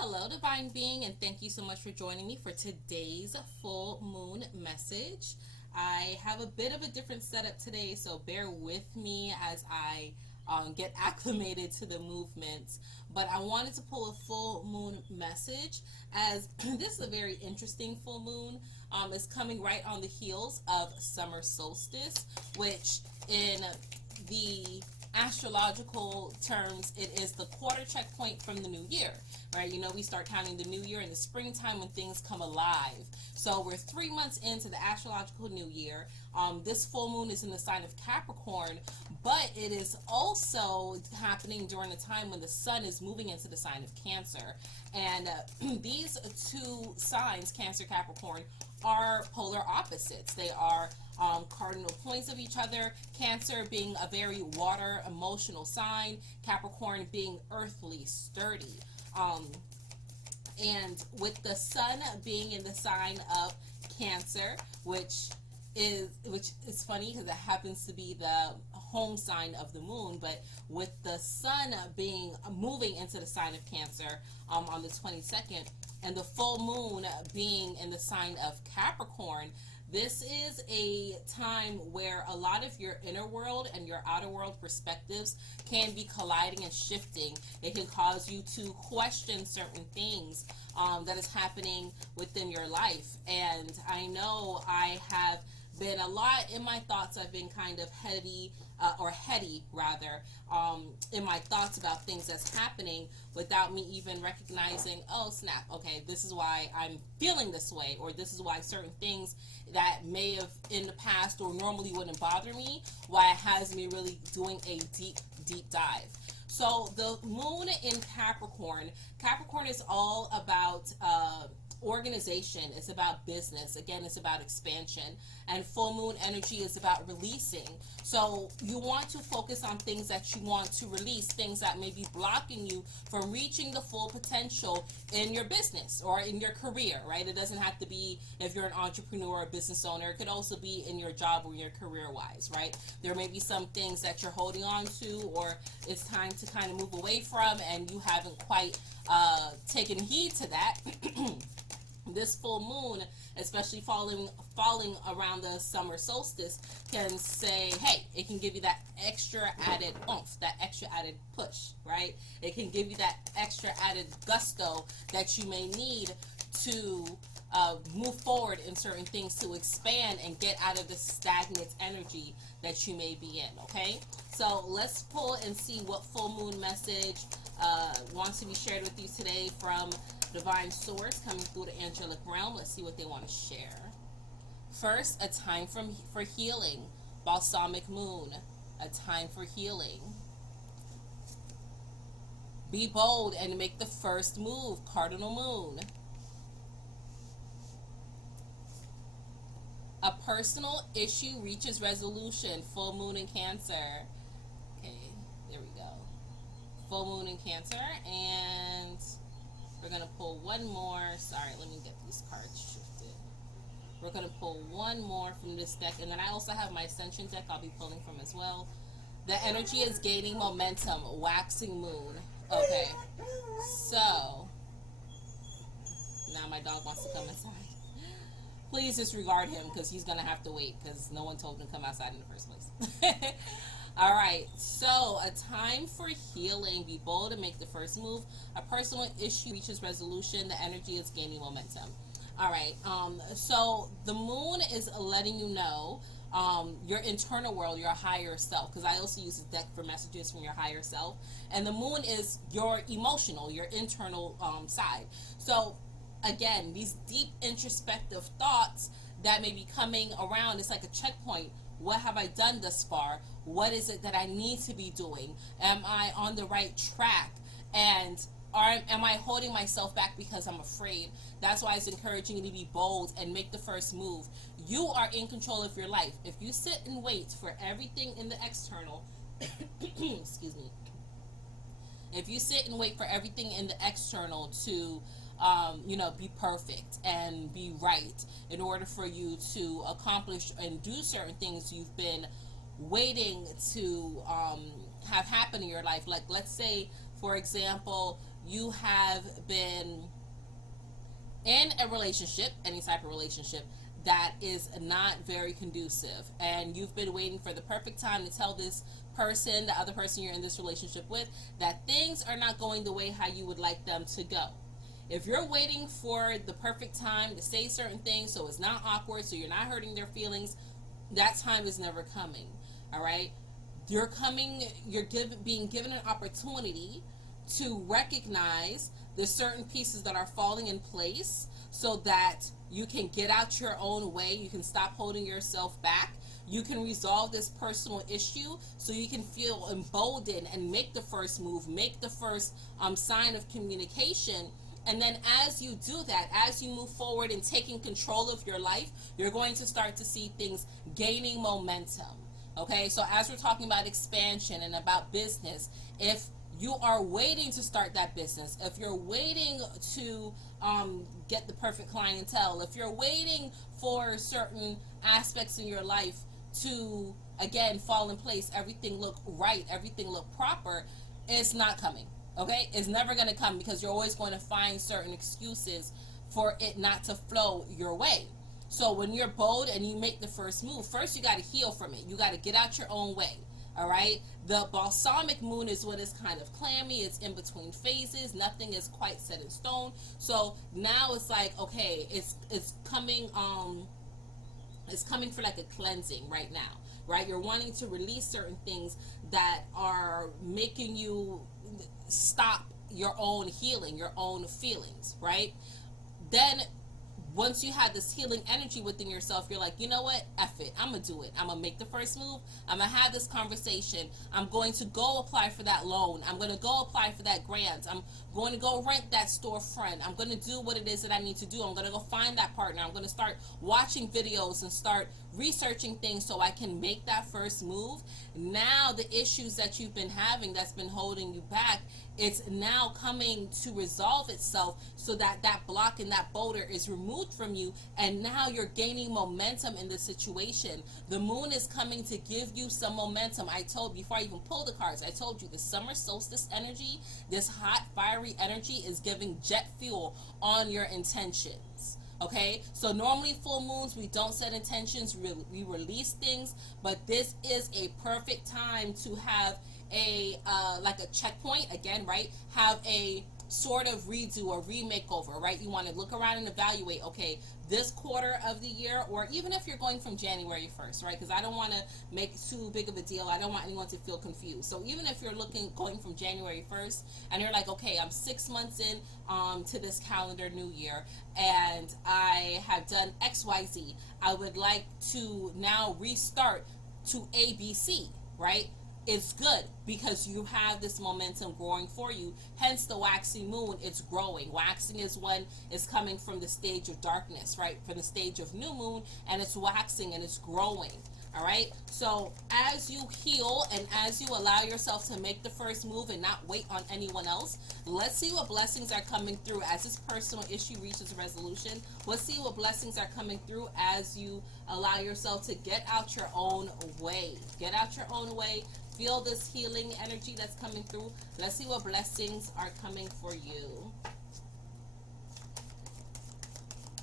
Hello, Divine Being, and thank you so much for joining me for today's full moon message. I have a bit of a different setup today, so bear with me as I get acclimated to the movements. But I wanted to pull a full moon message as this is a very interesting full moon. It's coming right on the heels of summer solstice, which in the astrological terms, it is the quarter checkpoint from the new year, right? You know, we start counting the new year in the springtime when things come alive. So we're 3 months into the astrological new year. This full moon is in the sign of Capricorn, but it is also happening during a time when the sun is moving into the sign of Cancer. And these two signs, Cancer, Capricorn, are polar opposites. They are cardinal points of each other. Cancer being a very water emotional sign, Capricorn being earthly, sturdy. And with the sun being in the sign of Cancer, which is funny because it happens to be the home sign of the moon, but with the sun being moving into the sign of Cancer on the 22nd, and the full moon being in the sign of Capricorn, this is a time where a lot of your inner world and your outer world perspectives can be colliding and shifting. It can cause you to question certain things that is happening within your life. And I know I have been a lot in my thoughts. I've been kind of heady rather, in my thoughts about things that's happening without me even recognizing, oh snap, okay, this is why I'm feeling this way, or this is why certain things that may have in the past or normally wouldn't bother me, why it has me really doing a deep dive. So the moon in Capricorn is all about organization. It's about business. Again, it's about expansion. And full moon energy is about releasing. So you want to focus on things that you want to release, things that may be blocking you from reaching the full potential in your business or in your career, right? It doesn't have to be if you're an entrepreneur or a business owner. It could also be in your job or your career wise, right? There may be some things that you're holding on to, or it's time to kind of move away from, and you haven't quite taken heed to that. This full moon, especially falling around the summer solstice, can say, hey, it can give you that extra added oomph, that extra added push, right? It can give you that extra added gusto that you may need to move forward in certain things, to expand and get out of the stagnant energy that you may be in, okay? So let's pull and see what full moon message wants to be shared with you today from Divine Source coming through the angelic realm. Let's see what they want to share. First, a time for healing. Balsamic moon. A time for healing. Be bold and make the first move. Cardinal moon. A personal issue reaches resolution. Full moon in Cancer. Okay, there we go. Full moon in Cancer, and we're going to pull one more. Sorry, let me get these cards shifted. We're going to pull one more from this deck, and then I also have my Ascension deck I'll be pulling from as well. The energy is gaining momentum. Waxing moon. Okay, so now my dog wants to come inside. Please disregard him because he's going to have to wait because no one told him to come outside in the first place. All right, so a time for healing. Be bold and make the first move. A personal issue reaches resolution. The energy is gaining momentum. All right, so the moon is letting you know your internal world, your higher self, because I also use this deck for messages from your higher self. And the moon is your emotional, your internal side. So again, these deep introspective thoughts that may be coming around, it's like a checkpoint. What have I done thus far? What is it that I need to be doing? Am I on the right track? And am I holding myself back because I'm afraid? That's why it's encouraging you to be bold and make the first move. You are in control of your life. If you sit and wait for everything in the external, excuse me. If you sit and wait for everything in the external to be perfect and be right in order for you to accomplish and do certain things you've been waiting to have happen in your life. Like, let's say, for example, you have been in a relationship, any type of relationship, that is not very conducive, and you've been waiting for the perfect time to tell this person, the other person you're in this relationship with, that things are not going the way how you would like them to go. If you're waiting for the perfect time to say certain things so it's not awkward, so you're not hurting their feelings, that time is never coming. All right? Being given an opportunity to recognize the certain pieces that are falling in place so that you can get out your own way, you can stop holding yourself back, you can resolve this personal issue so you can feel emboldened and make the first move, make the first sign of communication. And then as you do that, as you move forward in taking control of your life, you're going to start to see things gaining momentum. Okay, so as we're talking about expansion and about business, if you are waiting to start that business, if you're waiting to get the perfect clientele, if you're waiting for certain aspects in your life to, again, fall in place, everything look right, everything look proper, it's not coming. Okay, it's never going to come, because you're always going to find certain excuses for it not to flow your way. So when you're bold and you make the first move, first you got to heal from it. You got to get out your own way. All right. The balsamic moon is when it's kind of clammy. It's in between phases. Nothing is quite set in stone. So now it's like, okay, it's coming. It's coming for like a cleansing right now. Right. You're wanting to release certain things that are making you stop your own healing, your own feelings. Right. Then once you have this healing energy within yourself, you're like, you know what? F it. I'm going to do it. I'm going to make the first move. I'm going to have this conversation. I'm going to go apply for that loan. I'm going to go apply for that grant. I'm going to go rent that storefront. I'm going to do what it is that I need to do. I'm going to go find that partner. I'm going to start watching videos and start researching things so I can make that first move. Now the issues that you've been having that's been holding you back, it's now coming to resolve itself so that that block and that boulder is removed from you, and now you're gaining momentum in the situation. The moon is coming to give you some momentum. I told, before I even pulled the cards, I told you the summer solstice energy, this hot fiery energy, is giving jet fuel on your intentions. Okay, so normally full moons, we don't set intentions, we release things, but this is a perfect time to have a like a checkpoint again, right? Have a sort of redo or remake over, right? You want to look around and evaluate, okay, this quarter of the year, or even if you're going from January 1st, right? Because I don't want to make too big of a deal. I don't want anyone to feel confused. So even if you're going from January 1st and you're like, okay, I'm 6 months in to this calendar new year, and I have done XYZ, I would like to now restart to ABC, right? It's good because you have this momentum growing for you. Hence the waxing moon, it's growing. Waxing is when it's coming from the stage of darkness, right? From the stage of new moon, and it's waxing and it's growing. All right. So as you heal and as you allow yourself to make the first move and not wait on anyone else, let's see what blessings are coming through as this personal issue reaches resolution. Let's see what blessings are coming through as you allow yourself to get out your own way. Get out your own way. Feel this healing energy that's coming through. Let's see what blessings are coming for you.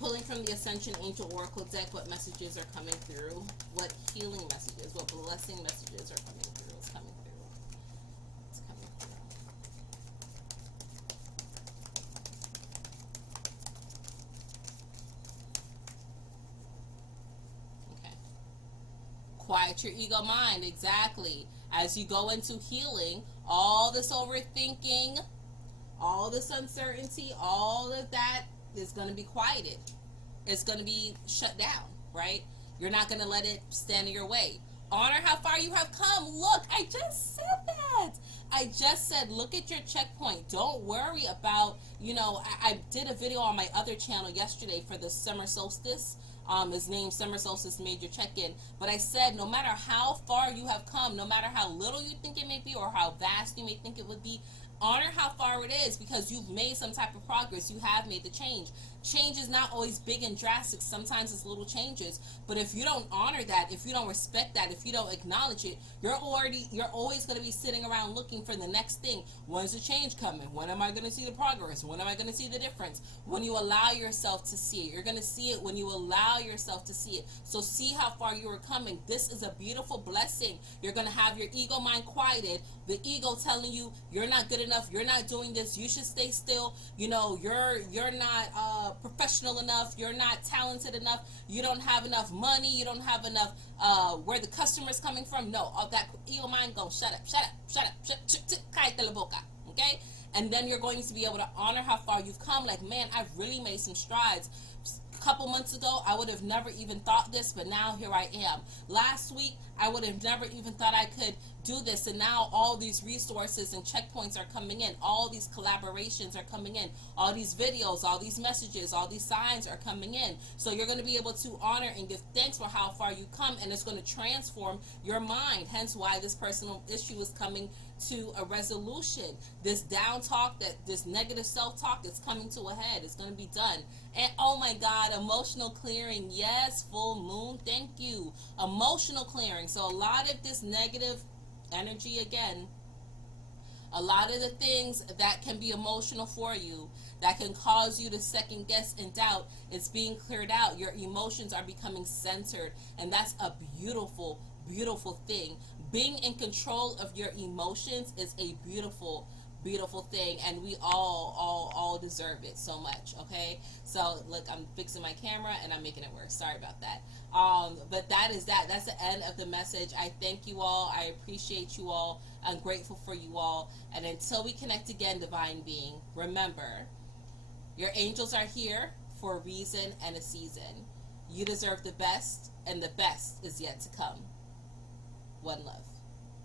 Pulling from the Ascension Angel Oracle deck, what messages are coming through? What healing messages, what blessing messages are coming through? It's coming through. It's coming through. Okay. Quiet your ego mind, exactly. As you go into healing, all this overthinking, all this uncertainty, all of that is going to be quieted. It's going to be shut down, right? You're not going to let it stand in your way. Honor how far you have come. Look, I just said that. I just said, look at your checkpoint. Don't worry about, I did a video on my other channel yesterday for the summer solstice. His name Summer Solstice Major Check-In. But I said, no matter how far you have come, no matter how little you think it may be or how vast you may think it would be, honor how far it is, because you've made some type of progress. You have made the change. Change is not always big and drastic. Sometimes it's little changes. But if you don't honor that, if you don't respect that, if you don't acknowledge it, you're always going to be sitting around looking for the next thing. When's the change coming? When am I going to see the progress? When am I going to see the difference? When you allow yourself to see it, you're going to see it when you allow yourself to see it. So see how far you are coming. This is a beautiful blessing. You're going to have your ego mind quieted. The ego telling you you're not good enough, you're not doing this, you should stay still, you know, you're not professional enough, you're not talented enough, you don't have enough money, you don't have enough where the customer's coming from. No, all that ego mind goes, shut up, cállate la boca, okay? And then you're going to be able to honor how far you've come. Like, man, I've really made some strides. A couple months ago, I would have never even thought this, but now here I am. Last week, I would have never even thought I could do this, and now all these resources and checkpoints are coming in. All these collaborations are coming in. All these videos, all these messages, all these signs are coming in. So you're going to be able to honor and give thanks for how far you come, and it's going to transform your mind. Hence why this personal issue is coming to a resolution. This down talk, this negative self-talk is coming to a head. It's going to be done. And oh my God, emotional clearing. Yes, full moon. Thank you. Emotional clearing. So a lot of this negative energy, again, a lot of the things that can be emotional for you, that can cause you to second guess and doubt, it's being cleared out. Your emotions are becoming centered, and that's a beautiful, beautiful thing. Being in control of your emotions is a beautiful, beautiful thing, and we all deserve it so much. Okay, so look, I'm fixing my camera and I'm making it worse. Sorry about that. But that's the end of the message. I thank you all. I appreciate you all. I'm grateful for you all. And until we connect again, divine being, remember, your angels are here for a reason and a season. You deserve the best, and the best is yet to come. One love.